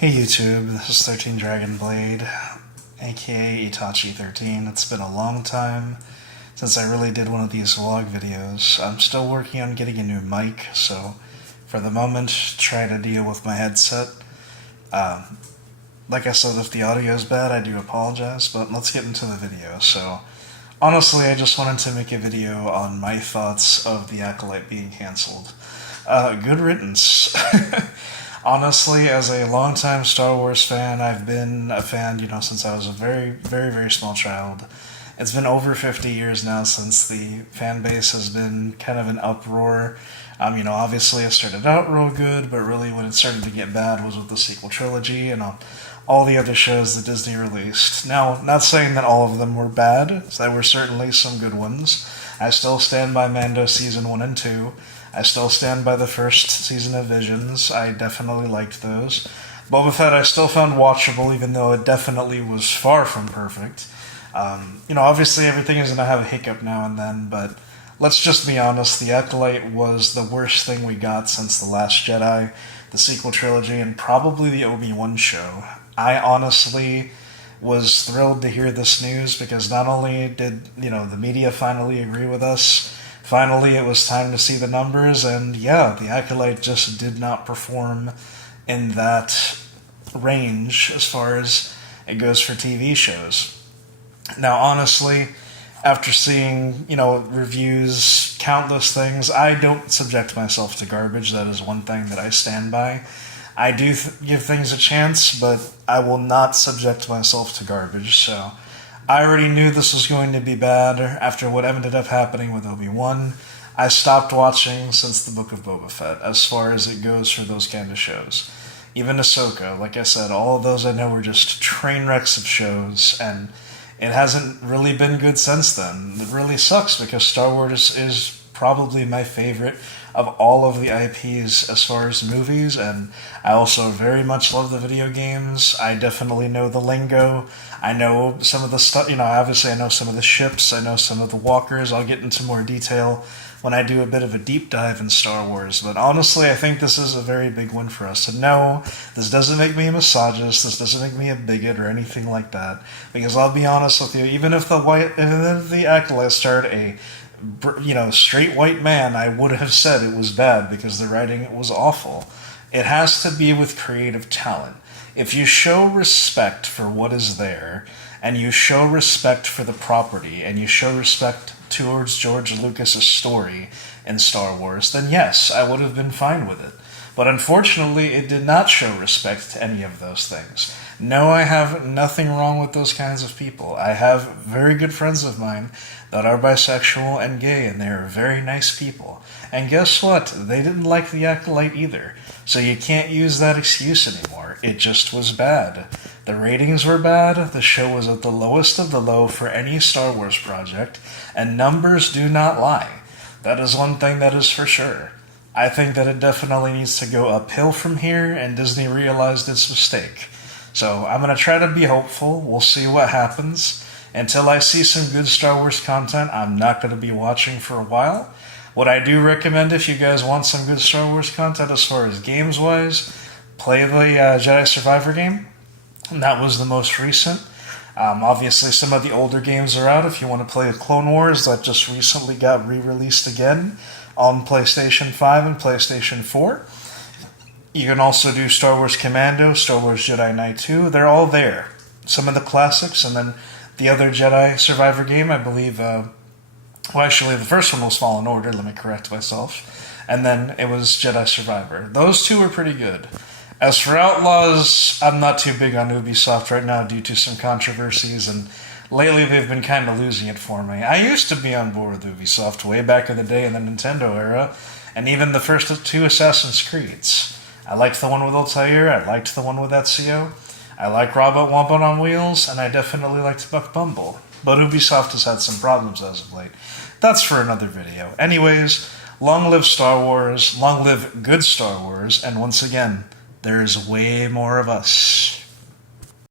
Hey YouTube, this is 13 Dragon Blade, aka Itachi13. It's been a long time since I really did one of these vlog videos. I'm still working on getting a new mic, so for the moment, try to deal with my headset. Like I said, if the audio is bad, I do apologize, but let's get into the video. So, honestly, I just wanted to make a video on my thoughts of the Acolyte being cancelled. Good riddance. Honestly, as a longtime Star Wars fan, I've been a fan, since I was a very, very, very small child. It's been over 50 years now since the fan base has been kind of an uproar. Obviously it started out real good, but really when it started to get bad was with the sequel trilogy and all the other shows that Disney released. Now, not saying that all of them were bad, there were certainly some good ones. I still stand by Mando Season 1 and 2. I still stand by the first season of Visions. I definitely liked those. Boba Fett I still found watchable, even though it definitely was far from perfect. Obviously everything is going to have a hiccup now and then, but let's just be honest, The Acolyte was the worst thing we got since The Last Jedi, the sequel trilogy, and probably the Obi-Wan show. I honestly was thrilled to hear this news because not only did, the media finally agree with us, finally it was time to see the numbers, and yeah, The Acolyte just did not perform in that range as far as it goes for TV shows. Now, honestly, after seeing, reviews, countless things, I don't subject myself to garbage. That is one thing that I stand by. I do give things a chance, but I will not subject myself to garbage, so I already knew this was going to be bad after what ended up happening with Obi-Wan. I stopped watching since the Book of Boba Fett, as far as it goes for those kind of shows. Even Ahsoka, like I said, all of those I know were just train wrecks of shows, and it hasn't really been good since then. It really sucks because Star Wars is probably my favorite of all of the IPs as far as movies, and I also very much love the video games. I definitely know the lingo. I know some of the stuff, obviously I know some of the ships, I know some of the walkers. I'll get into more detail when I do a bit of a deep dive in Star Wars, but honestly I think this is a very big one for us to know. This doesn't make me a misogynist, this doesn't make me a bigot or anything like that, because I'll be honest with you, even if the Acolyte starred a straight white man, I would have said it was bad because the writing was awful. It has to be with creative talent. If you show respect for what is there, and you show respect for the property, and you show respect towards George Lucas's story in Star Wars, then yes, I would have been fine with it. But unfortunately, it did not show respect to any of those things. No, I have nothing wrong with those kinds of people. I have very good friends of mine that are bisexual and gay, and they are very nice people. And guess what? They didn't like The Acolyte either. So you can't use that excuse anymore. It just was bad. The ratings were bad, the show was at the lowest of the low for any Star Wars project, and numbers do not lie. That is one thing that is for sure. I think that it definitely needs to go uphill from here, and Disney realized its mistake. So I'm going to try to be hopeful. We'll see what happens. Until I see some good Star Wars content, I'm not going to be watching for a while. What I do recommend, if you guys want some good Star Wars content as far as games-wise, play the Jedi Survivor game. And that was the most recent. Obviously, some of the older games are out. If you want to play Clone Wars, that just recently got re-released again on PlayStation 5 and PlayStation 4. You can also do Star Wars Commando, Star Wars Jedi Knight 2. They're all there. Some of the classics, and then the other Jedi Survivor game, I believe, actually the first one was Fallen Order, let me correct myself, and then it was Jedi Survivor. Those two were pretty good. As for Outlaws, I'm not too big on Ubisoft right now due to some controversies, and lately they've been kind of losing it for me. I used to be on board with Ubisoft way back in the day in the Nintendo era, and even the first two Assassin's Creeds. I liked the one with Altair, I liked the one with Ezio, I like Robot Wombat on Wheels, and I definitely liked Buck Bumble. But Ubisoft has had some problems as of late. That's for another video. Anyways, long live Star Wars, long live good Star Wars, and once again, there's way more of us.